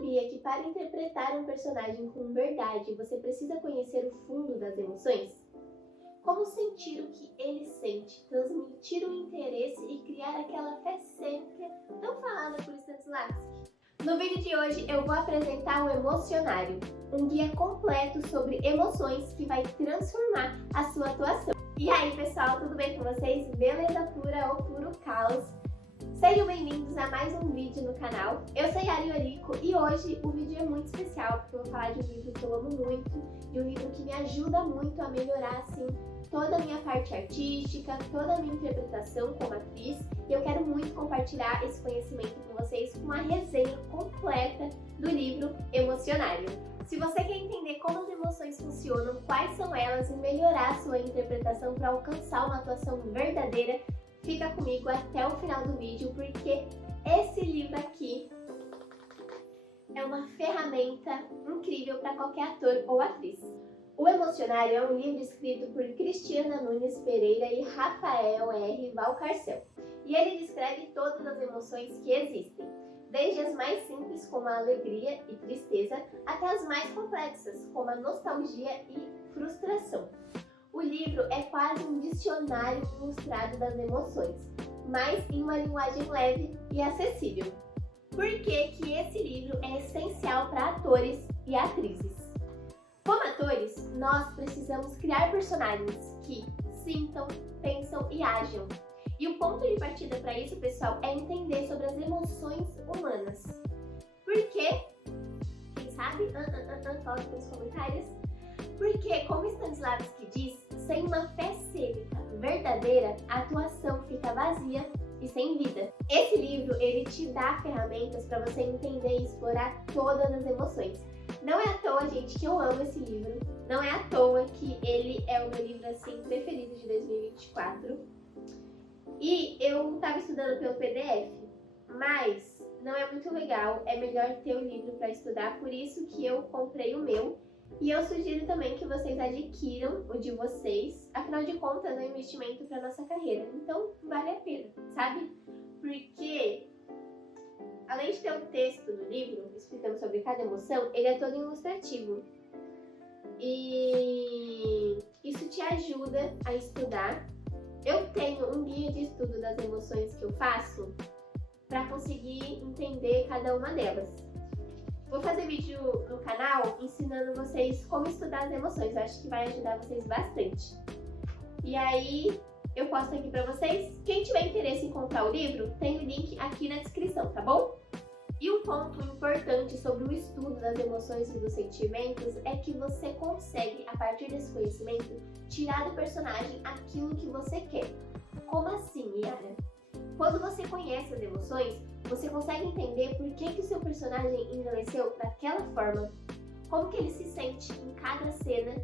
sabia que para interpretar um personagem com verdade, você precisa conhecer o fundo das emoções? Como sentir o que ele sente, transmitir o interesse e criar aquela fé cênica tão falada por Stanislavski? No vídeo de hoje eu vou apresentar o Emocionário, um guia completo sobre emoções que vai transformar a sua atuação. E aí pessoal, tudo bem com vocês? Beleza pura ou puro caos? Sejam bem-vindos a mais um vídeo no canal. Eu sou Yari Orico e hoje o vídeo é muito especial porque eu vou falar de um livro que eu amo muito, de um livro que me ajuda muito a melhorar assim toda a minha parte artística, toda a minha interpretação como atriz, e eu quero muito compartilhar esse conhecimento com vocês com uma resenha completa do livro Emocionário. Se você quer entender como as emoções funcionam, quais são elas e melhorar a sua interpretação para alcançar uma atuação verdadeira, fica comigo até o final do vídeo, porque esse livro aqui é uma ferramenta incrível para qualquer ator ou atriz. O Emocionário é um livro escrito por Cristiana Nunes Pereira e Rafael R. Valcarcel, e ele descreve todas as emoções que existem, desde as mais simples, como a alegria e tristeza, até as mais complexas, como a nostalgia e frustração. O livro é quase um dicionário ilustrado das emoções, mas em uma linguagem leve e acessível. Por que que esse livro é essencial para atores e atrizes? Como atores, nós precisamos criar personagens que sintam, pensam e ajam. E o ponto de partida para isso, pessoal, é entender sobre as emoções humanas. Por quê? Quem sabe? Coloque nos comentários. Porque, como Stanislavski diz, sem uma fé cênica verdadeira, a atuação fica vazia e sem vida. Esse livro, ele te dá ferramentas para você entender e explorar todas as emoções. Não é à toa, gente, que eu amo esse livro. Não é à toa que ele é o meu livro, assim, preferido de 2024. E eu tava estudando pelo PDF, mas não é muito legal. É melhor ter o livro para estudar, por isso que eu comprei o meu. E eu sugiro também que vocês adquiram o de vocês, afinal de contas é um investimento para nossa carreira, então vale a pena, sabe? Porque além de ter um texto no livro explicando sobre cada emoção, ele é todo ilustrativo. E isso te ajuda a estudar. Eu tenho um guia de estudo das emoções que eu faço para conseguir entender cada uma delas. Vou fazer vídeo no canal ensinando vocês como estudar as emoções. Eu acho que vai ajudar vocês bastante. E aí, eu posto aqui pra vocês. Quem tiver interesse em comprar o livro, tem o link aqui na descrição, tá bom? E um ponto importante sobre o estudo das emoções e dos sentimentos é que você consegue, a partir desse conhecimento, tirar do personagem aquilo que você quer. Como assim, Yara? Quando você conhece as emoções, você consegue entender por que o seu personagem envelheceu daquela forma, como que ele se sente em cada cena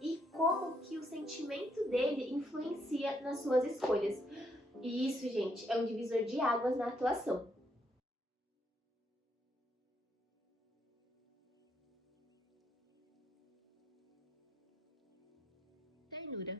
e como que o sentimento dele influencia nas suas escolhas. E isso, gente, é um divisor de águas na atuação. Ternura.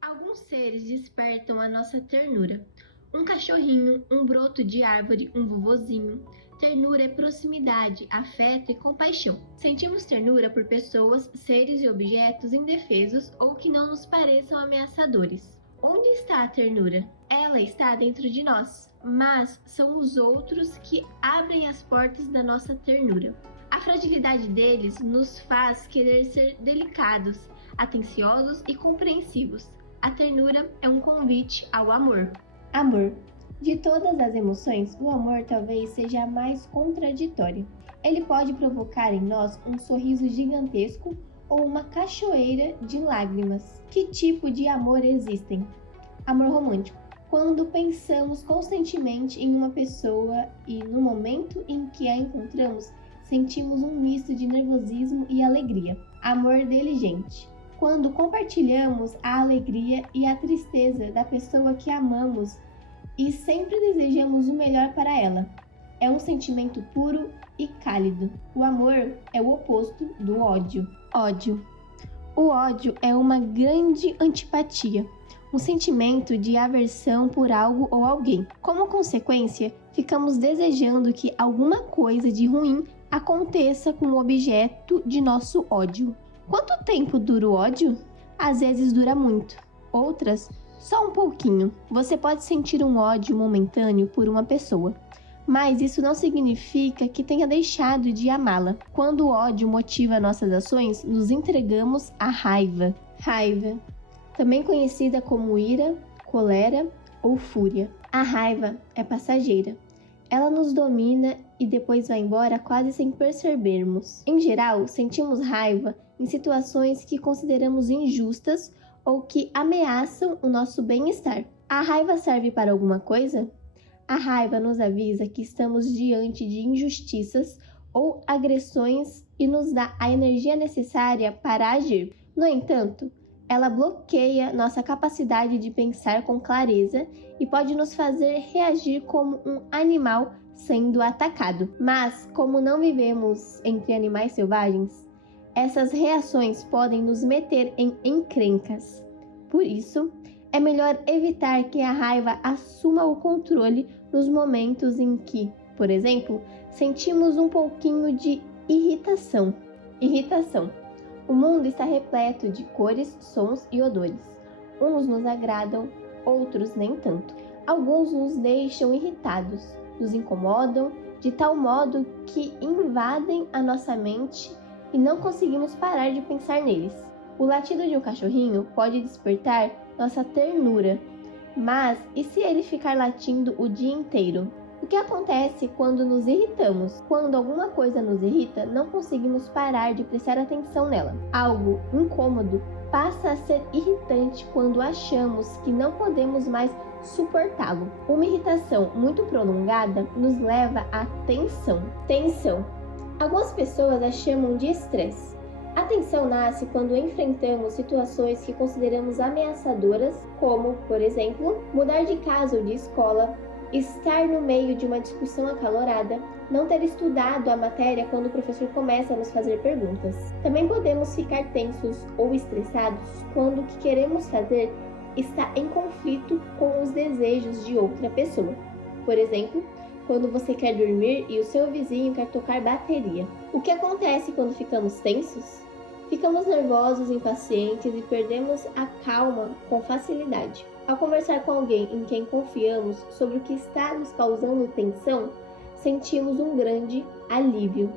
Alguns seres despertam a nossa ternura. Um cachorrinho, um broto de árvore, um vovozinho. Ternura é proximidade, afeto e compaixão. Sentimos ternura por pessoas, seres e objetos indefesos ou que não nos pareçam ameaçadores. Onde está a ternura? Ela está dentro de nós, mas são os outros que abrem as portas da nossa ternura. A fragilidade deles nos faz querer ser delicados, atenciosos e compreensivos. A ternura é um convite ao amor. Amor. De todas as emoções, o amor talvez seja a mais contraditória. Ele pode provocar em nós um sorriso gigantesco ou uma cachoeira de lágrimas. Que tipo de amor existem? Amor romântico. Quando pensamos constantemente em uma pessoa e no momento em que a encontramos, sentimos um misto de nervosismo e alegria. Amor diligente. Quando compartilhamos a alegria e a tristeza da pessoa que amamos e sempre desejamos o melhor para ela. É um sentimento puro e cálido. O amor é o oposto do ódio. Ódio. O ódio é uma grande antipatia, um sentimento de aversão por algo ou alguém. Como consequência, ficamos desejando que alguma coisa de ruim aconteça com o objeto de nosso ódio. Quanto tempo dura o ódio? Às vezes dura muito, outras só um pouquinho. Você pode sentir um ódio momentâneo por uma pessoa, mas isso não significa que tenha deixado de amá-la. Quando o ódio motiva nossas ações, nos entregamos à raiva. Raiva, também conhecida como ira, cólera ou fúria. A raiva é passageira. Ela nos domina e depois vai embora quase sem percebermos. Em geral, sentimos raiva em situações que consideramos injustas ou que ameaçam o nosso bem-estar. A raiva serve para alguma coisa? A raiva nos avisa que estamos diante de injustiças ou agressões e nos dá a energia necessária para agir. No entanto, ela bloqueia nossa capacidade de pensar com clareza e pode nos fazer reagir como um animal sendo atacado. Mas, como não vivemos entre animais selvagens, essas reações podem nos meter em encrencas. Por isso, é melhor evitar que a raiva assuma o controle nos momentos em que, por exemplo, sentimos um pouquinho de irritação. O mundo está repleto de cores, sons e odores. Uns nos agradam, outros nem tanto. Alguns nos deixam irritados, nos incomodam de tal modo que invadem a nossa mente e não conseguimos parar de pensar neles. O latido de um cachorrinho pode despertar nossa ternura, mas e se ele ficar latindo o dia inteiro? O que acontece quando nos irritamos? Quando alguma coisa nos irrita, não conseguimos parar de prestar atenção nela. Algo incômodo passa a ser irritante quando achamos que não podemos mais suportá-lo. Uma irritação muito prolongada nos leva à tensão. Algumas pessoas a chamam de estresse. A tensão nasce quando enfrentamos situações que consideramos ameaçadoras, como, por exemplo, mudar de casa ou de escola, estar no meio de uma discussão acalorada, não ter estudado a matéria quando o professor começa a nos fazer perguntas. Também podemos ficar tensos ou estressados quando o que queremos fazer está em conflito com os desejos de outra pessoa. Por exemplo, quando você quer dormir e o seu vizinho quer tocar bateria. O que acontece quando ficamos tensos? Ficamos nervosos, impacientes e perdemos a calma com facilidade. Ao conversar com alguém em quem confiamos sobre o que está nos causando tensão, sentimos um grande alívio.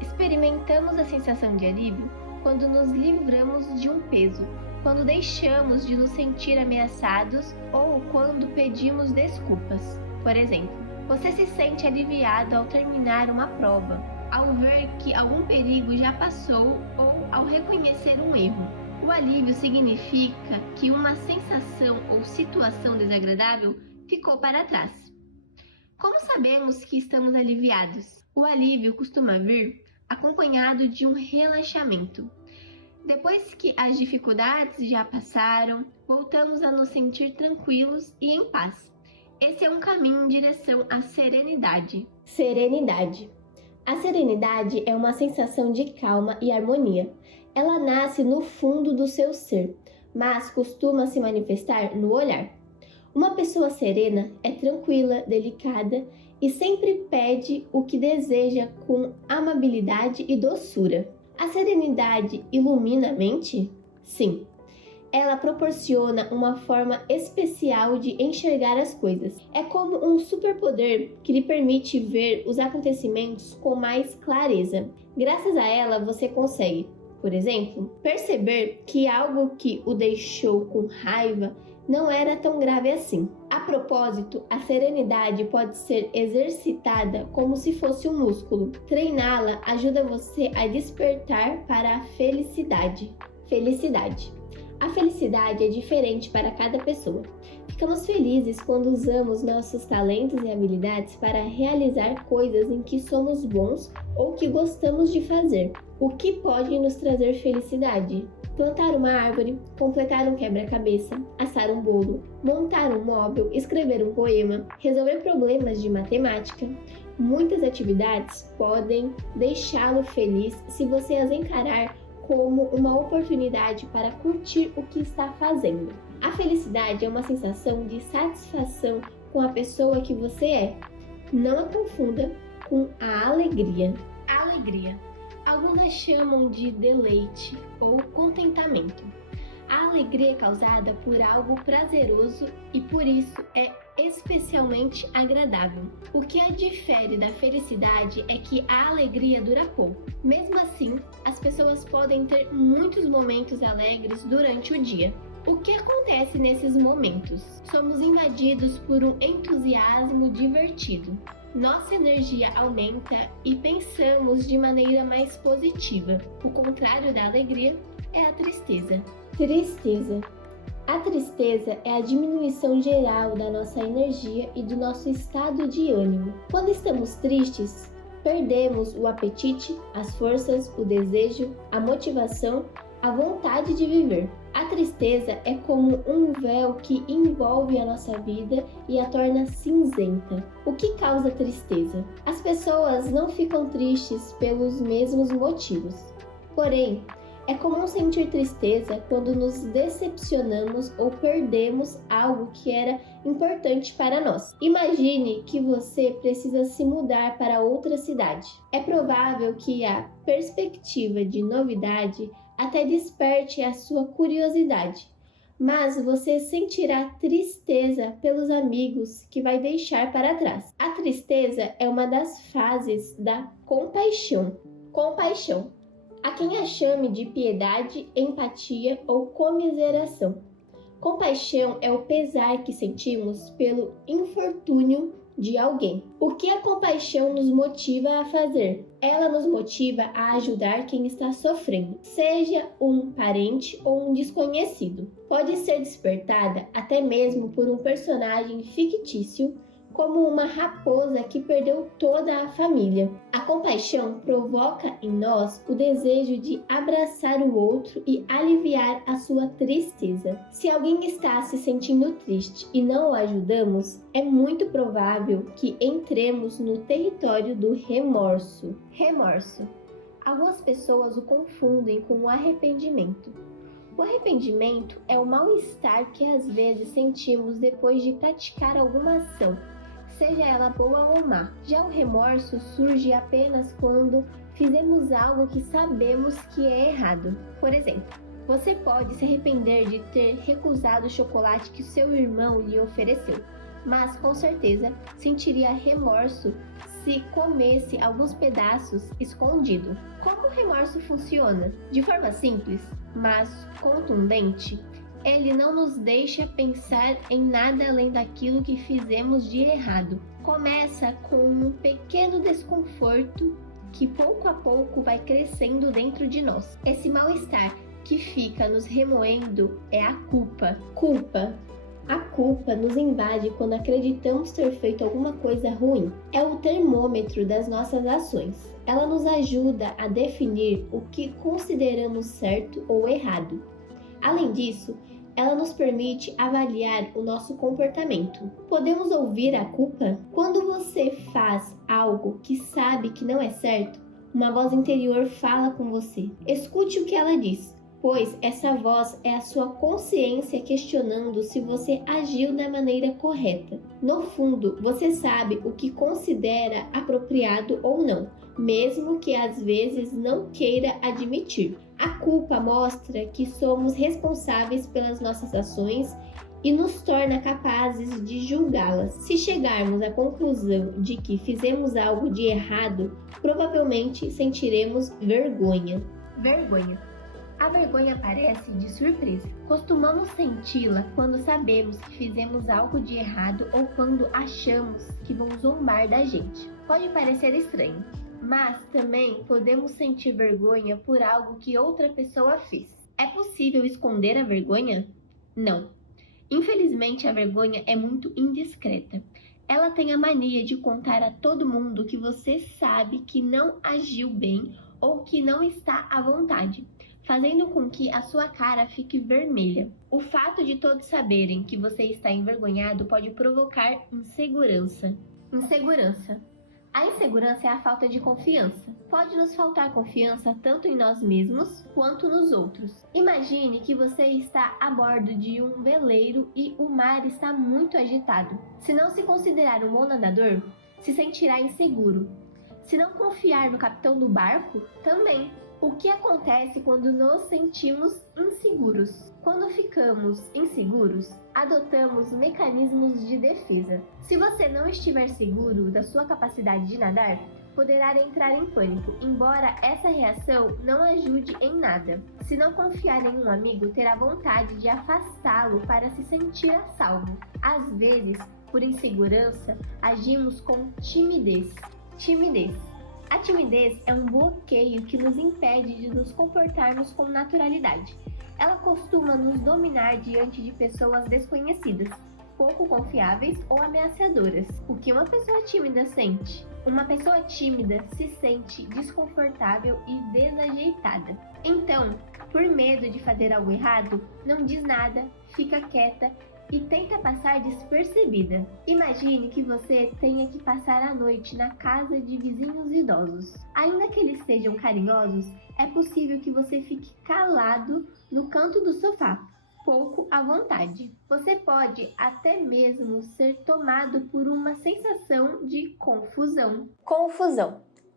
Experimentamos a sensação de alívio quando nos livramos de um peso, quando deixamos de nos sentir ameaçados ou quando pedimos desculpas. Por exemplo, você se sente aliviado ao terminar uma prova, ao ver que algum perigo já passou ou ao reconhecer um erro. O alívio significa que uma sensação ou situação desagradável ficou para trás. Como sabemos que estamos aliviados? O alívio costuma vir acompanhado de um relaxamento. Depois que as dificuldades já passaram, voltamos a nos sentir tranquilos e em paz. Esse é um caminho em direção à serenidade. A serenidade é uma sensação de calma e harmonia. Ela nasce no fundo do seu ser, mas costuma se manifestar no olhar. Uma pessoa serena é tranquila, delicada e sempre pede o que deseja com amabilidade e doçura. A serenidade ilumina a mente? Sim. Ela proporciona uma forma especial de enxergar as coisas. É como um superpoder que lhe permite ver os acontecimentos com mais clareza. Graças a ela, você consegue, por exemplo, perceber que algo que o deixou com raiva não era tão grave assim. A propósito, a serenidade pode ser exercitada como se fosse um músculo. Treiná-la ajuda você a despertar para a felicidade. A felicidade é diferente para cada pessoa. Ficamos felizes quando usamos nossos talentos e habilidades para realizar coisas em que somos bons ou que gostamos de fazer. O que pode nos trazer felicidade? Plantar uma árvore, completar um quebra-cabeça, assar um bolo, montar um móvel, escrever um poema, resolver problemas de matemática. Muitas atividades podem deixá-lo feliz se você as encarar como uma oportunidade para curtir o que está fazendo. A felicidade é uma sensação de satisfação com a pessoa que você é. Não a confunda com a alegria. A alegria. Alguns a chamam de deleite ou contentamento. A alegria é causada por algo prazeroso e por isso é especialmente agradável. O que a difere da felicidade é que a alegria dura pouco. Mesmo assim, as pessoas podem ter muitos momentos alegres durante o dia. O que acontece nesses momentos? Somos invadidos por um entusiasmo divertido. Nossa energia aumenta e pensamos de maneira mais positiva. O contrário da alegria é a tristeza. Tristeza. A tristeza é a diminuição geral da nossa energia e do nosso estado de ânimo. Quando estamos tristes, perdemos o apetite, as forças, o desejo, a motivação, a vontade de viver. A tristeza é como um véu que envolve a nossa vida e a torna cinzenta. O que causa tristeza? As pessoas não ficam tristes pelos mesmos motivos. Porém, é comum sentir tristeza quando nos decepcionamos ou perdemos algo que era importante para nós. Imagine que você precisa se mudar para outra cidade. É provável que a perspectiva de novidade até desperte a sua curiosidade, mas você sentirá tristeza pelos amigos que vai deixar para trás. A tristeza é uma das fases da compaixão. Compaixão. Há quem a chame de piedade, empatia ou comiseração. Compaixão é o pesar que sentimos pelo infortúnio de alguém. O que a compaixão nos motiva a fazer? Ela nos motiva a ajudar quem está sofrendo, seja um parente ou um desconhecido. Pode ser despertada até mesmo por um personagem fictício, como uma raposa que perdeu toda a família. A compaixão provoca em nós o desejo de abraçar o outro e aliviar a sua tristeza. Se alguém está se sentindo triste e não o ajudamos, é muito provável que entremos no território do remorso. Remorso. Algumas pessoas o confundem com o arrependimento. O arrependimento é o mal-estar que às vezes sentimos depois de praticar alguma ação, seja ela boa ou má. Já o remorso surge apenas quando fizemos algo que sabemos que é errado. Por exemplo, você pode se arrepender de ter recusado o chocolate que seu irmão lhe ofereceu, mas com certeza sentiria remorso se comesse alguns pedaços escondido. Como o remorso funciona? De forma simples, mas contundente, ele não nos deixa pensar em nada além daquilo que fizemos de errado. Começa com um pequeno desconforto que pouco a pouco vai crescendo dentro de nós. Esse mal-estar que fica nos remoendo é a culpa. Culpa. A culpa nos invade quando acreditamos ter feito alguma coisa ruim. É o termômetro das nossas ações. Ela nos ajuda a definir o que consideramos certo ou errado. Além disso, ela nos permite avaliar o nosso comportamento. Podemos ouvir a culpa? Quando você faz algo que sabe que não é certo, uma voz interior fala com você. Escute o que ela diz, pois essa voz é a sua consciência questionando se você agiu da maneira correta. No fundo, você sabe o que considera apropriado ou não, mesmo que às vezes não queira admitir. A culpa mostra que somos responsáveis pelas nossas ações e nos torna capazes de julgá-las. Se chegarmos à conclusão de que fizemos algo de errado, provavelmente sentiremos vergonha. Vergonha. A vergonha aparece de surpresa. Costumamos senti-la quando sabemos que fizemos algo de errado ou quando achamos que vão zombar da gente. Pode parecer estranho, mas também podemos sentir vergonha por algo que outra pessoa fez. É possível esconder a vergonha? Não. Infelizmente, a vergonha é muito indiscreta. Ela tem a mania de contar a todo mundo que você sabe que não agiu bem ou que não está à vontade, fazendo com que a sua cara fique vermelha. O fato de todos saberem que você está envergonhado pode provocar insegurança. Insegurança. A insegurança é a falta de confiança. Pode nos faltar confiança tanto em nós mesmos quanto nos outros. Imagine que você está a bordo de um veleiro e o mar está muito agitado. Se não se considerar um bom nadador, se sentirá inseguro. Se não confiar no capitão do barco, também. O que acontece quando nos sentimos inseguros? Quando ficamos inseguros, adotamos mecanismos de defesa. Se você não estiver seguro da sua capacidade de nadar, poderá entrar em pânico, embora essa reação não ajude em nada. Se não confiar em um amigo, terá vontade de afastá-lo para se sentir a salvo. Às vezes, por insegurança, agimos com timidez. A timidez é um bloqueio que nos impede de nos comportarmos com naturalidade. Ela costuma nos dominar diante de pessoas desconhecidas, pouco confiáveis ou ameaçadoras. O que uma pessoa tímida sente? Uma pessoa tímida se sente desconfortável e desajeitada. Então, por medo de fazer algo errado, não diz nada, fica quieta e tenta passar despercebida. Imagine que você tenha que passar a noite na casa de vizinhos idosos. Ainda que eles sejam carinhosos, é possível que você fique calado no canto do sofá, pouco à vontade. Você pode até mesmo ser tomado por uma sensação de confusão.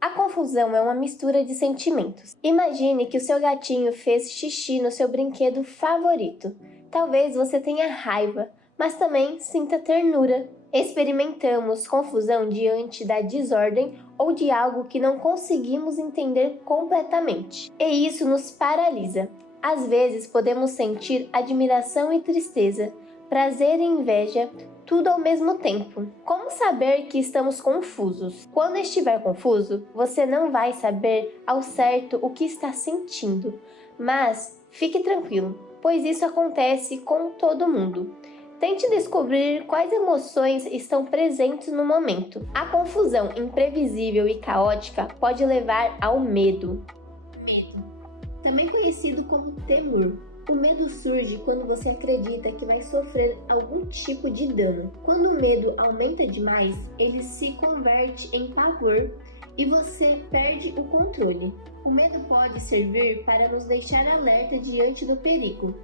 A confusão é uma mistura de sentimentos. Imagine que o seu gatinho fez xixi no seu brinquedo favorito. Talvez você tenha raiva, mas também sinta ternura. Experimentamos confusão diante da desordem ou de algo que não conseguimos entender completamente. E isso nos paralisa. Às vezes podemos sentir admiração e tristeza, prazer e inveja, tudo ao mesmo tempo. Como saber que estamos confusos? Quando estiver confuso, você não vai saber ao certo o que está sentindo, mas fique tranquilo, pois isso acontece com todo mundo. Tente descobrir quais emoções estão presentes no momento. A confusão imprevisível e caótica pode levar ao medo. Também conhecido como temor. O medo surge quando você acredita que vai sofrer algum tipo de dano. Quando o medo aumenta demais, ele se converte em pavor e você perde o controle. O medo pode servir para nos deixar alerta diante do perigo.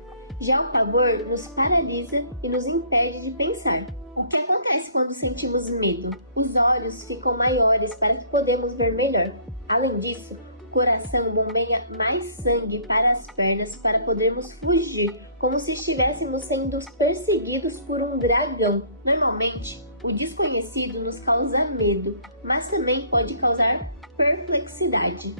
Já o pavor nos paralisa e nos impede de pensar. O que acontece quando sentimos medo? Os olhos ficam maiores para que podemos ver melhor. Além disso, o coração bombeia mais sangue para as pernas para podermos fugir, como se estivéssemos sendo perseguidos por um dragão. Normalmente, o desconhecido nos causa medo, mas também pode causar perplexidade.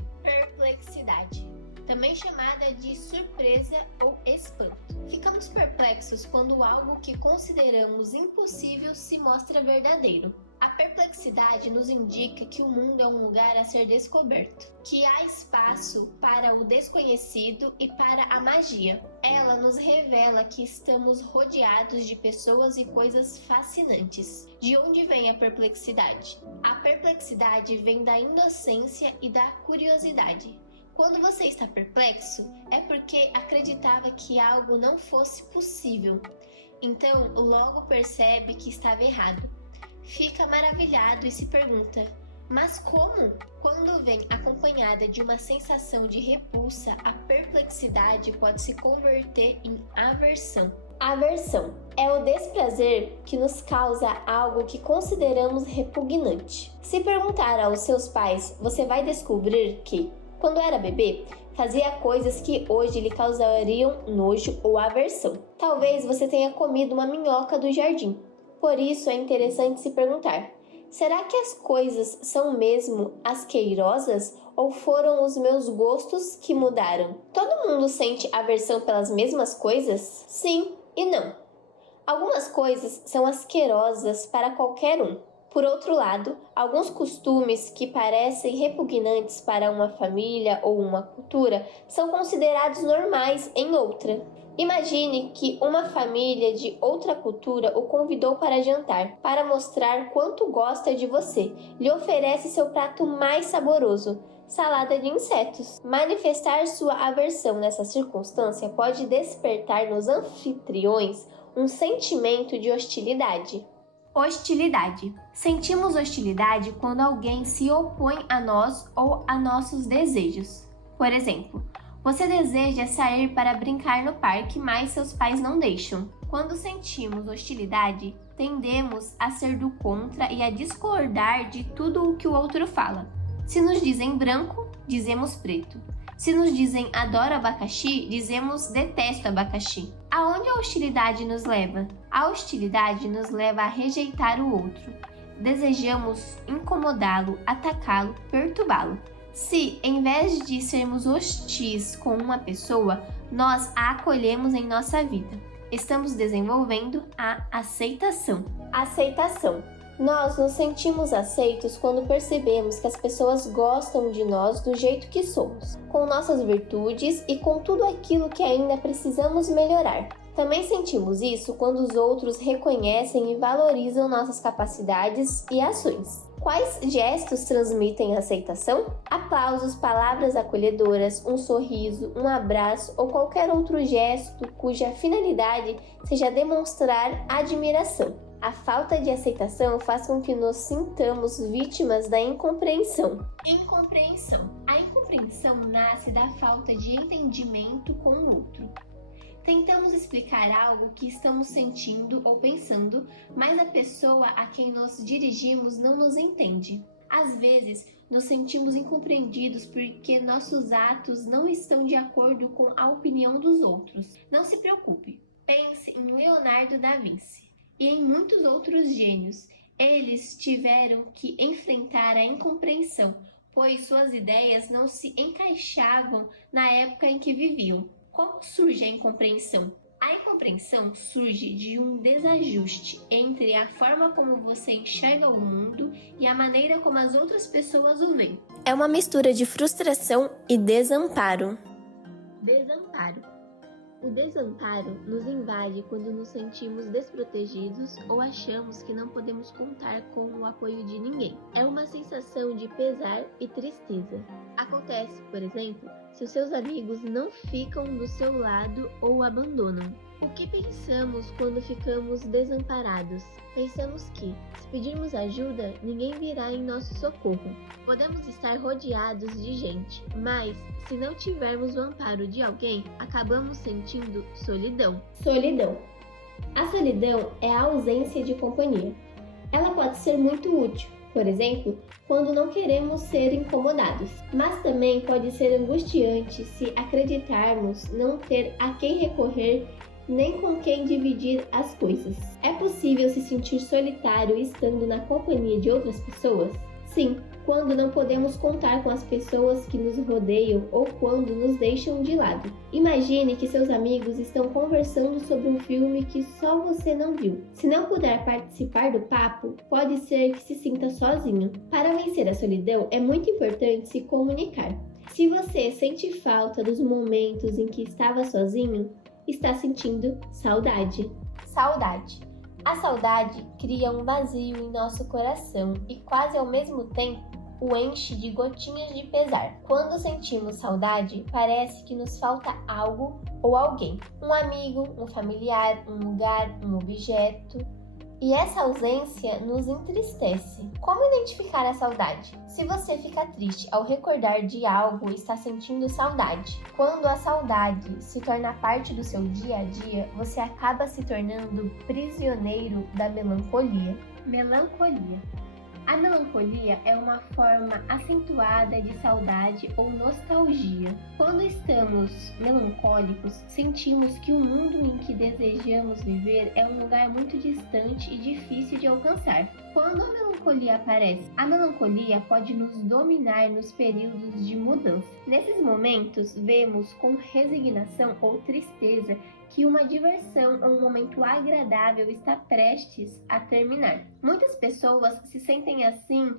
Também chamada de surpresa ou espanto. Ficamos perplexos quando algo que consideramos impossível se mostra verdadeiro. A perplexidade nos indica que o mundo é um lugar a ser descoberto, que há espaço para o desconhecido e para a magia. Ela nos revela que estamos rodeados de pessoas e coisas fascinantes. De onde vem a perplexidade? A perplexidade vem da inocência e da curiosidade. Quando você está perplexo, é porque acreditava que algo não fosse possível. Então, logo percebe que estava errado. Fica maravilhado e se pergunta, mas como? Quando vem acompanhada de uma sensação de repulsa, a perplexidade pode se converter em aversão. Aversão é o desprazer que nos causa algo que consideramos repugnante. Se perguntar aos seus pais, você vai descobrir que, quando era bebê, fazia coisas que hoje lhe causariam nojo ou aversão. Talvez você tenha comido uma minhoca do jardim. Por isso é interessante se perguntar, será que as coisas são mesmo asquerosas ou foram os meus gostos que mudaram? Todo mundo sente aversão pelas mesmas coisas? Sim e não. Algumas coisas são asquerosas para qualquer um. Por outro lado, alguns costumes que parecem repugnantes para uma família ou uma cultura são considerados normais em outra. Imagine que uma família de outra cultura o convidou para jantar, para mostrar quanto gosta de você. Lhe oferece seu prato mais saboroso, salada de insetos. Manifestar sua aversão nessa circunstância pode despertar nos anfitriões um sentimento de hostilidade. Hostilidade. Sentimos hostilidade quando alguém se opõe a nós ou a nossos desejos. Por exemplo, você deseja sair para brincar no parque, mas seus pais não deixam. Quando sentimos hostilidade, tendemos a ser do contra e a discordar de tudo o que o outro fala. Se nos dizem branco, dizemos preto. Se nos dizem adoro abacaxi, dizemos detesto abacaxi. Aonde a hostilidade nos leva? A hostilidade nos leva a rejeitar o outro. Desejamos incomodá-lo, atacá-lo, perturbá-lo. Se, em vez de sermos hostis com uma pessoa, nós a acolhemos em nossa vida, estamos desenvolvendo a aceitação. Aceitação. Nós nos sentimos aceitos quando percebemos que as pessoas gostam de nós do jeito que somos, com nossas virtudes e com tudo aquilo que ainda precisamos melhorar. Também sentimos isso quando os outros reconhecem e valorizam nossas capacidades e ações. Quais gestos transmitem aceitação? Aplausos, palavras acolhedoras, um sorriso, um abraço ou qualquer outro gesto cuja finalidade seja demonstrar admiração. A falta de aceitação faz com que nos sintamos vítimas da incompreensão. Incompreensão. A incompreensão nasce da falta de entendimento com o outro. Tentamos explicar algo que estamos sentindo ou pensando, mas a pessoa a quem nos dirigimos não nos entende. Às vezes, nos sentimos incompreendidos porque nossos atos não estão de acordo com a opinião dos outros. Não se preocupe. Pense em Leonardo da Vinci e em muitos outros gênios. Eles tiveram que enfrentar a incompreensão, pois suas ideias não se encaixavam na época em que viviam. Como surge a incompreensão? A incompreensão surge de um desajuste entre a forma como você enxerga o mundo e a maneira como as outras pessoas o veem. É uma mistura de frustração e desamparo. Desamparo. O desamparo nos invade quando nos sentimos desprotegidos ou achamos que não podemos contar com o apoio de ninguém. É uma sensação de pesar e tristeza. Acontece, por exemplo, se os seus amigos não ficam do seu lado ou o abandonam. O que pensamos quando ficamos desamparados? Pensamos que, se pedirmos ajuda, ninguém virá em nosso socorro. Podemos estar rodeados de gente, mas, se não tivermos o amparo de alguém, acabamos sentindo solidão. Solidão. A solidão é a ausência de companhia. Ela pode ser muito útil, por exemplo, quando não queremos ser incomodados, mas também pode ser angustiante se acreditarmos não ter a quem recorrer nem com quem dividir as coisas. É possível se sentir solitário estando na companhia de outras pessoas? Sim, quando não podemos contar com as pessoas que nos rodeiam ou quando nos deixam de lado. Imagine que seus amigos estão conversando sobre um filme que só você não viu. Se não puder participar do papo, pode ser que se sinta sozinho. Para vencer a solidão, é muito importante se comunicar. Se você sente falta dos momentos em que estava sozinho, está sentindo saudade. Saudade. A saudade cria um vazio em nosso coração e quase ao mesmo tempo o enche de gotinhas de pesar. Quando sentimos saudade, parece que nos falta algo ou alguém. Um amigo, um familiar, um lugar, um objeto. E essa ausência nos entristece. Como identificar a saudade? Se você fica triste ao recordar de algo, está sentindo saudade. Quando a saudade se torna parte do seu dia a dia, você acaba se tornando prisioneiro da melancolia. Melancolia. A melancolia é uma forma acentuada de saudade ou nostalgia. Quando estamos melancólicos, sentimos que o mundo em que desejamos viver é um lugar muito distante e difícil de alcançar. Quando a melancolia aparece, a melancolia pode nos dominar nos períodos de mudança. Nesses momentos, vemos com resignação ou tristeza que uma diversão ou um momento agradável está prestes a terminar. Muitas pessoas se sentem assim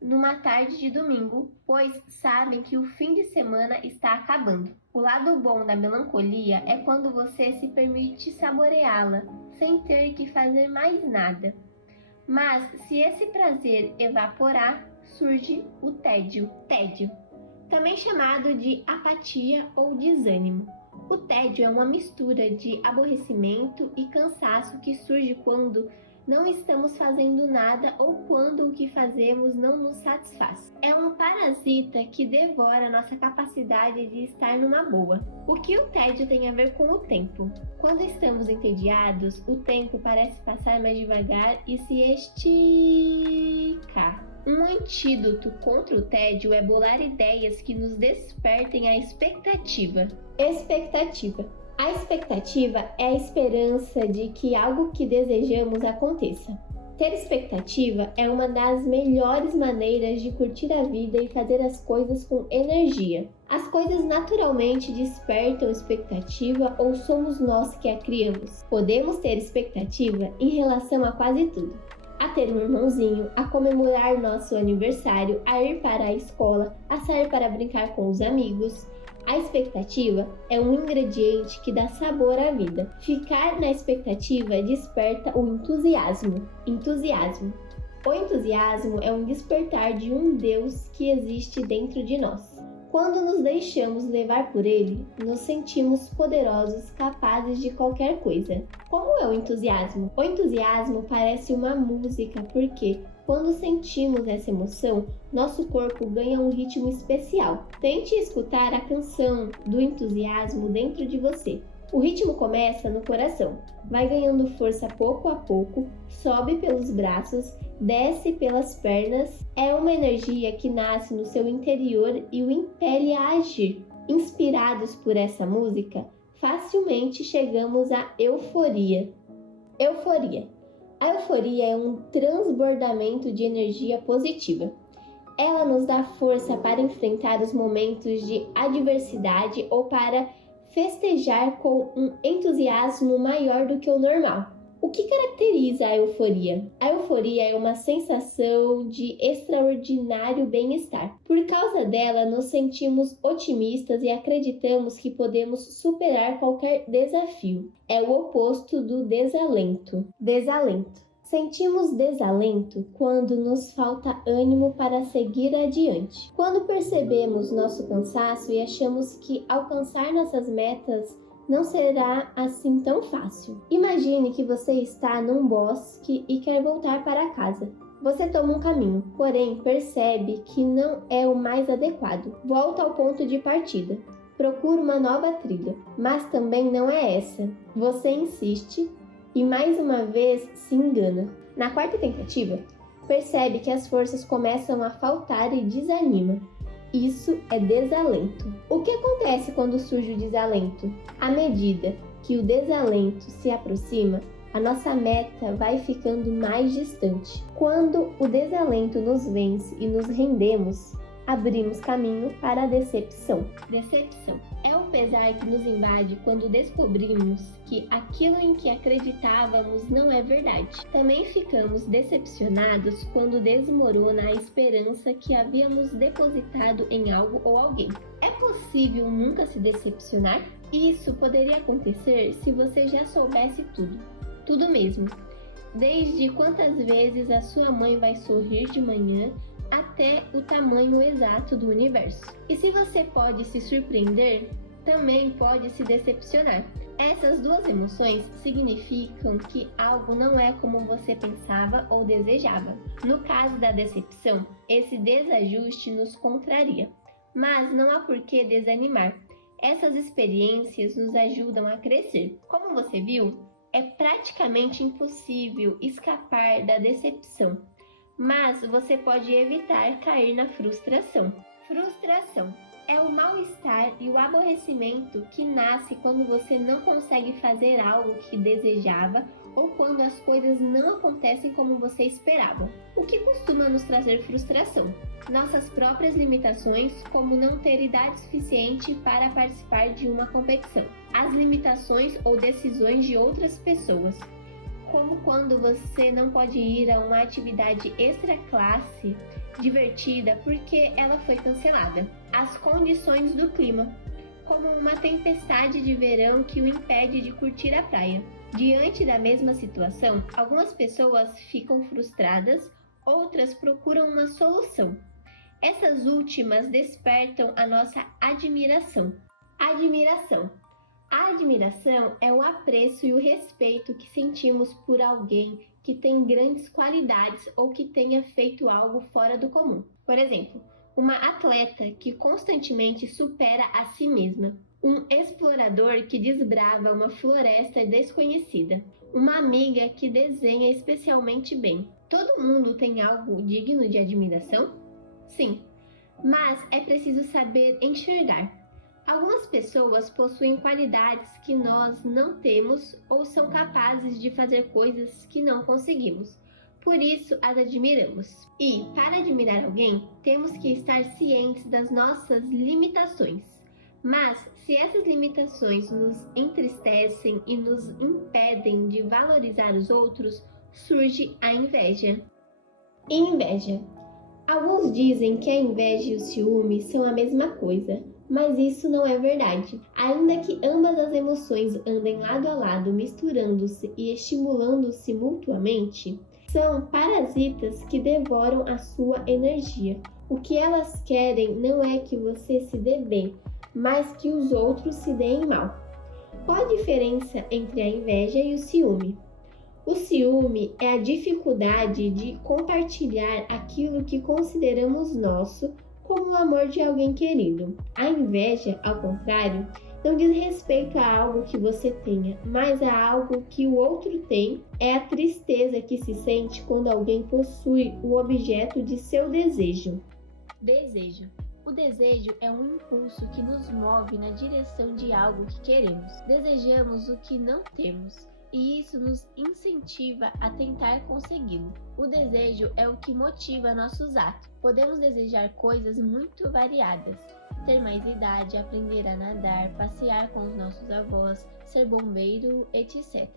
numa tarde de domingo, pois sabem que o fim de semana está acabando. O lado bom da melancolia é quando você se permite saboreá-la, sem ter que fazer mais nada. Mas se esse prazer evaporar, surge o tédio. Tédio, também chamado de apatia ou desânimo. O tédio é uma mistura de aborrecimento e cansaço que surge quando não estamos fazendo nada ou quando o que fazemos não nos satisfaz. É um parasita que devora nossa capacidade de estar numa boa. O que o tédio tem a ver com o tempo? Quando estamos entediados, o tempo parece passar mais devagar e se estica. Um antídoto contra o tédio é bolar ideias que nos despertem a expectativa. Expectativa. A expectativa é a esperança de que algo que desejamos aconteça. Ter expectativa é uma das melhores maneiras de curtir a vida e fazer as coisas com energia. As coisas naturalmente despertam expectativa ou somos nós que a criamos? Podemos ter expectativa em relação a quase tudo. A ter um irmãozinho, a comemorar nosso aniversário, a ir para a escola, a sair para brincar com os amigos. A expectativa é um ingrediente que dá sabor à vida. Ficar na expectativa desperta o entusiasmo. Entusiasmo. O entusiasmo é um despertar de um Deus que existe dentro de nós. Quando nos deixamos levar por ele, nos sentimos poderosos, capazes de qualquer coisa. Como é o entusiasmo? O entusiasmo parece uma música porque, quando sentimos essa emoção, nosso corpo ganha um ritmo especial. Tente escutar a canção do entusiasmo dentro de você. O ritmo começa no coração, vai ganhando força pouco a pouco, sobe pelos braços, desce pelas pernas. É uma energia que nasce no seu interior e o impele a agir. Inspirados por essa música, facilmente chegamos à euforia. Euforia. A euforia é um transbordamento de energia positiva. Ela nos dá força para enfrentar os momentos de adversidade ou para festejar com um entusiasmo maior do que o normal. O que caracteriza a euforia? A euforia é uma sensação de extraordinário bem-estar. Por causa dela, nos sentimos otimistas e acreditamos que podemos superar qualquer desafio. É o oposto do desalento. Desalento. Sentimos desalento quando nos falta ânimo para seguir adiante. Quando percebemos nosso cansaço e achamos que alcançar nossas metas não será assim tão fácil. Imagine que você está num bosque e quer voltar para casa. Você toma um caminho, porém percebe que não é o mais adequado. Volta ao ponto de partida. Procura uma nova trilha, mas também não é essa. Você insiste e mais uma vez se engana. Na quarta tentativa, percebe que as forças começam a faltar e desanima. Isso é desalento. O que acontece quando surge o desalento? À medida que o desalento se aproxima, a nossa meta vai ficando mais distante. Quando o desalento nos vence e nos rendemos, abrimos caminho para a decepção. Decepção é o pesar que nos invade quando descobrimos que aquilo em que acreditávamos não é verdade. Também ficamos decepcionados quando desmorona a esperança que havíamos depositado em algo ou alguém. É possível nunca se decepcionar? Isso poderia acontecer se você já soubesse tudo. Tudo mesmo. Desde quantas vezes a sua mãe vai sorrir de manhã até o tamanho exato do universo. E se você pode se surpreender, também pode se decepcionar. Essas duas emoções significam que algo não é como você pensava ou desejava. No caso da decepção, esse desajuste nos contraria. Mas não há por que desanimar. Essas experiências nos ajudam a crescer. Como você viu, é praticamente impossível escapar da decepção. Mas você pode evitar cair na frustração. Frustração é o mal-estar e o aborrecimento que nasce quando você não consegue fazer algo que desejava ou quando as coisas não acontecem como você esperava. O que costuma nos trazer frustração? Nossas próprias limitações, como não ter idade suficiente para participar de uma competição. As limitações ou decisões de outras pessoas, como quando você não pode ir a uma atividade extra-classe divertida porque ela foi cancelada. As condições do clima, como uma tempestade de verão que o impede de curtir a praia. Diante da mesma situação, algumas pessoas ficam frustradas, outras procuram uma solução. Essas últimas despertam a nossa admiração. Admiração. A admiração é o apreço e o respeito que sentimos por alguém que tem grandes qualidades ou que tenha feito algo fora do comum. Por exemplo, uma atleta que constantemente supera a si mesma, um explorador que desbrava uma floresta desconhecida, uma amiga que desenha especialmente bem, Todo mundo tem algo digno de admiração? Sim, mas é preciso saber enxergar. Algumas pessoas possuem qualidades que nós não temos ou são capazes de fazer coisas que não conseguimos. Por isso as admiramos. E, para admirar alguém, temos que estar cientes das nossas limitações. Mas, se essas limitações nos entristecem e nos impedem de valorizar os outros, surge a inveja. Inveja. Alguns dizem que a inveja e o ciúme são a mesma coisa, mas isso não é verdade. Ainda que ambas as emoções andem lado a lado, misturando-se e estimulando-se mutuamente, são parasitas que devoram a sua energia. O que elas querem não é que você se dê bem, mas que os outros se deem mal. Qual a diferença entre a inveja e o ciúme? O ciúme é a dificuldade de compartilhar aquilo que consideramos nosso, como o amor de alguém querido. A inveja, ao contrário, não diz respeito a algo que você tenha, mas a algo que o outro tem. É a tristeza que se sente quando alguém possui o objeto de seu desejo. Desejo. O desejo é um impulso que nos move na direção de algo que queremos. Desejamos o que não temos, e isso nos incentiva a tentar consegui-lo. O desejo é o que motiva nossos atos. Podemos desejar coisas muito variadas: ter mais idade, aprender a nadar, passear com os nossos avós, ser bombeiro, etc.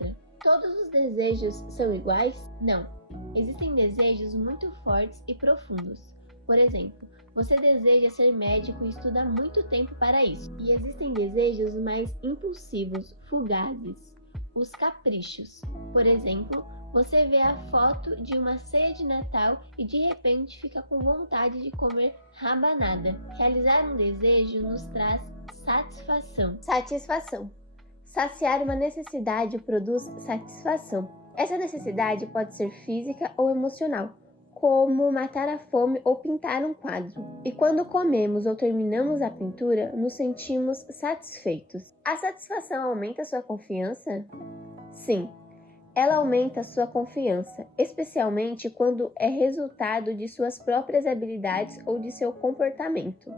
Todos os desejos são iguais? Não. Existem desejos muito fortes e profundos. Por exemplo, você deseja ser médico e estuda muito tempo para isso. E existem desejos mais impulsivos, fugazes, os caprichos. Por exemplo, você vê a foto de uma ceia de Natal e de repente fica com vontade de comer rabanada. Realizar um desejo nos traz satisfação. Satisfação. Saciar uma necessidade produz satisfação. Essa necessidade pode ser física ou emocional, como matar a fome ou pintar um quadro. E quando comemos ou terminamos a pintura, nos sentimos satisfeitos. A satisfação aumenta sua confiança? Sim, ela aumenta sua confiança, especialmente quando é resultado de suas próprias habilidades ou de seu comportamento.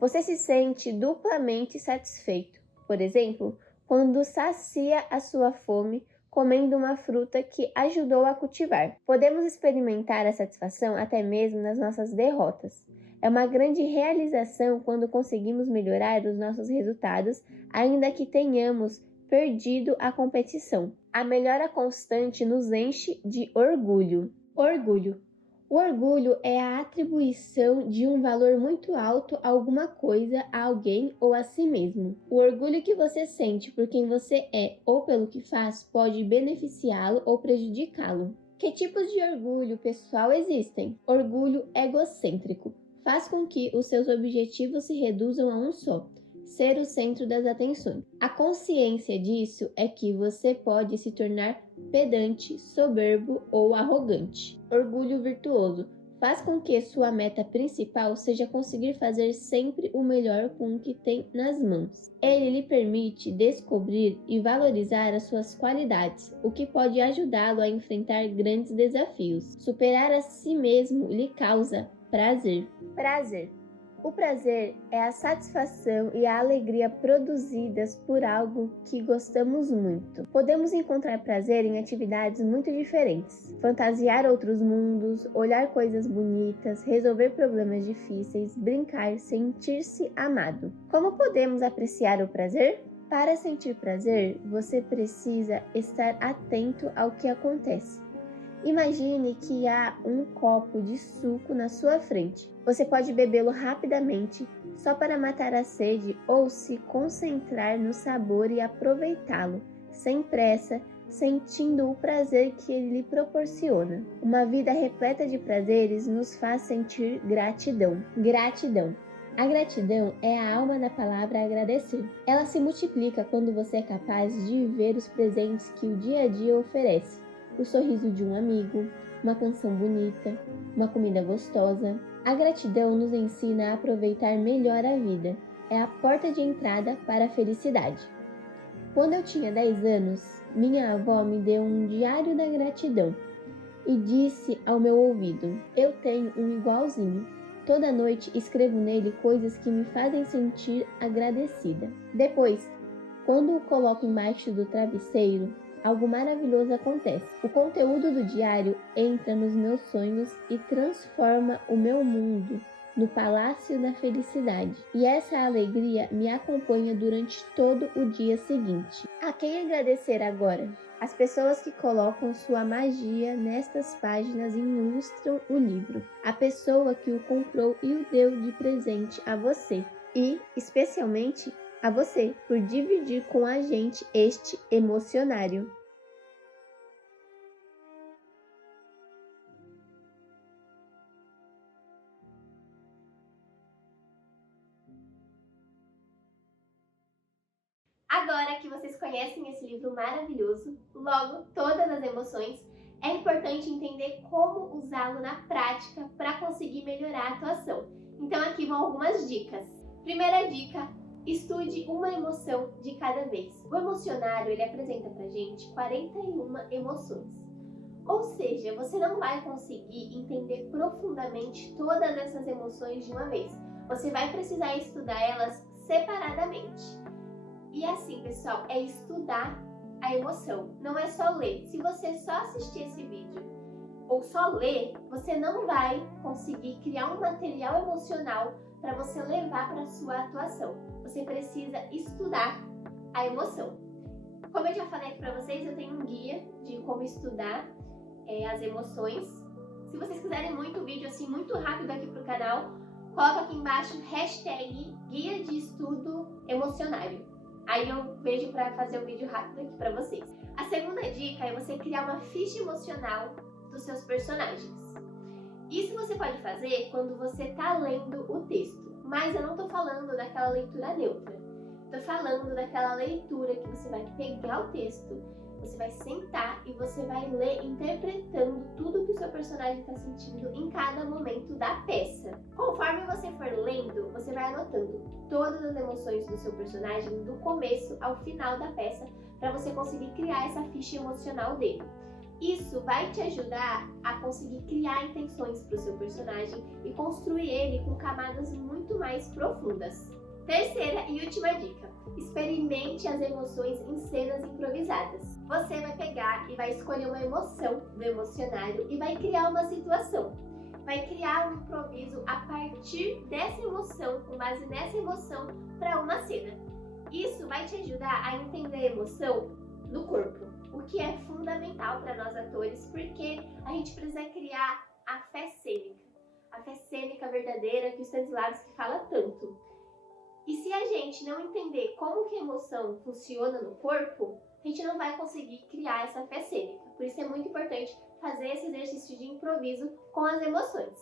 Você se sente duplamente satisfeito, por exemplo, quando sacia a sua fome comendo uma fruta que ajudou a cultivar. Podemos experimentar a satisfação até mesmo nas nossas derrotas. É uma grande realização quando conseguimos melhorar os nossos resultados, ainda que tenhamos perdido a competição. A melhora constante nos enche de orgulho. Orgulho. O orgulho é a atribuição de um valor muito alto a alguma coisa, a alguém ou a si mesmo. O orgulho que você sente por quem você é ou pelo que faz pode beneficiá-lo ou prejudicá-lo. Que tipos de orgulho pessoal existem? Orgulho egocêntrico. Faz com que os seus objetivos se reduzam a um só: ser o centro das atenções. A consciência disso é que você pode se tornar pedante, soberbo ou arrogante. Orgulho virtuoso. Faz com que sua meta principal seja conseguir fazer sempre o melhor com o que tem nas mãos. Ele lhe permite descobrir e valorizar as suas qualidades, o que pode ajudá-lo a enfrentar grandes desafios. Superar a si mesmo lhe causa prazer. Prazer. O prazer é a satisfação e a alegria produzidas por algo que gostamos muito. Podemos encontrar prazer em atividades muito diferentes: fantasiar outros mundos, olhar coisas bonitas, resolver problemas difíceis, brincar, sentir-se amado. Como podemos apreciar o prazer? Para sentir prazer, você precisa estar atento ao que acontece. Imagine que há um copo de suco na sua frente. Você pode bebê-lo rapidamente, só para matar a sede, ou se concentrar no sabor e aproveitá-lo, sem pressa, sentindo o prazer que ele lhe proporciona. Uma vida repleta de prazeres nos faz sentir gratidão. Gratidão. A gratidão é a alma da palavra agradecer. Ela se multiplica quando você é capaz de ver os presentes que o dia a dia oferece: o sorriso de um amigo, uma canção bonita, uma comida gostosa. A gratidão nos ensina a aproveitar melhor a vida. É a porta de entrada para a felicidade. Quando eu tinha 10 anos, minha avó me deu um diário da gratidão. e disse ao meu ouvido: Eu tenho um igualzinho. Toda noite escrevo nele coisas que me fazem sentir agradecida. Depois, quando o coloco embaixo do travesseiro, algo maravilhoso acontece. O conteúdo do diário entra nos meus sonhos e transforma o meu mundo no palácio da felicidade. E essa alegria me acompanha durante todo o dia seguinte. A quem agradecer agora? As pessoas que colocam sua magia nestas páginas e ilustram o livro. A pessoa que o comprou e o deu de presente a você. E, especialmente, a você por dividir com a gente este emocionário. Agora que vocês conhecem esse livro maravilhoso, logo todas as emoções, é importante entender como usá-lo na prática para conseguir melhorar a atuação. Então aqui vão algumas dicas. Primeira dica: estude uma emoção de cada vez. O emocionário ele apresenta pra gente 41 emoções. Ou seja, você não vai conseguir entender profundamente todas essas emoções de uma vez. Você vai precisar estudar elas separadamente. E assim, pessoal, é estudar a emoção, não é só ler. Se você só assistir esse vídeo ou só ler, você não vai conseguir criar um material emocional para você levar para a sua atuação. Você precisa estudar a emoção. Como eu já falei aqui para vocês, eu tenho um guia de como estudar as emoções. Se vocês quiserem muito vídeo assim, muito rápido aqui pro canal, coloca aqui embaixo hashtag guia de estudo emocionário. Aí eu vejo para fazer um vídeo rápido aqui para vocês. A segunda dica é você criar uma ficha emocional dos seus personagens. Isso você pode fazer quando você tá lendo o texto, mas eu não tô falando daquela leitura neutra. Tô falando daquela leitura que você vai pegar o texto, você vai sentar e você vai ler interpretando tudo que o seu personagem está sentindo em cada momento da peça. Conforme você for lendo, você vai anotando todas as emoções do seu personagem do começo ao final da peça para você conseguir criar essa ficha emocional dele. Isso vai te ajudar a conseguir criar intenções para o seu personagem e construir ele com camadas muito mais profundas. Terceira e última dica: experimente as emoções em cenas improvisadas. Você vai pegar e vai escolher uma emoção do emocionário e vai criar uma situação. Vai criar um improviso a partir dessa emoção, com base nessa emoção, para uma cena. Isso vai te ajudar a entender a emoção no corpo, o que é fundamental para nós atores, porque a gente precisa criar a fé cênica verdadeira que o Stanislavski fala tanto. E se a gente não entender como que a emoção funciona no corpo, a gente não vai conseguir criar essa fé cênica. Por isso é muito importante fazer esse exercício de improviso com as emoções.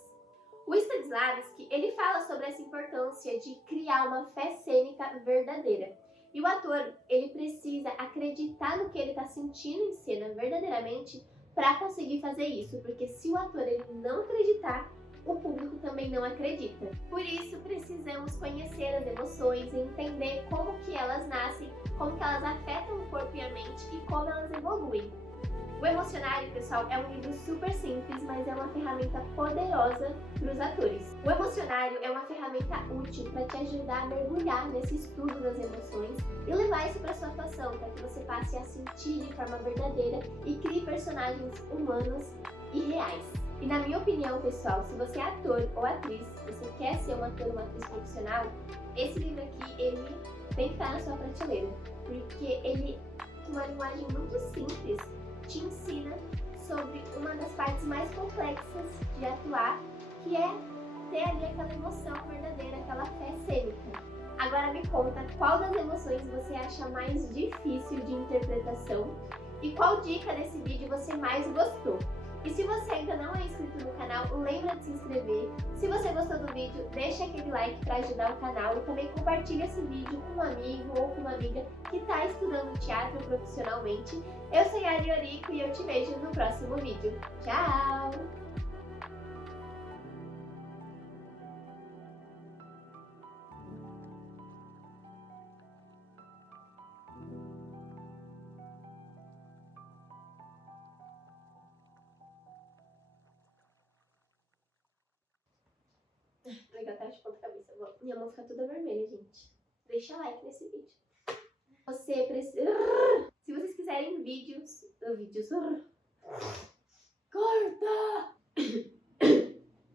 O Stanislavski, ele fala sobre essa importância de criar uma fé cênica verdadeira. E o ator, ele precisa acreditar no que ele está sentindo em cena verdadeiramente para conseguir fazer isso, porque se o ator ele não acreditar, o público também não acredita. Por isso, precisamos conhecer as emoções e entender como que elas nascem, como que elas afetam o corpo e a mente e como elas evoluem. O Emocionário, pessoal, é um livro super simples, mas é uma ferramenta poderosa para os atores. O Emocionário é uma ferramenta útil para te ajudar a mergulhar nesse estudo das emoções e levar isso para sua atuação, para que você passe a sentir de forma verdadeira e crie personagens humanos e reais. E na minha opinião, pessoal, se você é ator ou atriz, você quer ser um ator ou uma atriz profissional, esse livro aqui, ele tem que estar na sua prateleira, porque ele, com uma linguagem muito simples, te ensina sobre uma das partes mais complexas de atuar, que é ter ali aquela emoção verdadeira, aquela fé cênica. Agora me conta qual das emoções você acha mais difícil de interpretação e qual dica desse vídeo você mais gostou. E se você ainda não é inscrito no canal, lembra de se inscrever. Se você gostou do vídeo, deixa aquele like para ajudar o canal e também compartilha esse vídeo com um amigo ou com uma amiga que está estudando teatro profissionalmente. Eu sou Yari Orico e eu te vejo no próximo vídeo. Tchau! Legal, tá de ponta cabeça. Minha mão fica toda vermelha, gente. Deixa like nesse vídeo. Você precisa... Se vocês quiserem vídeos...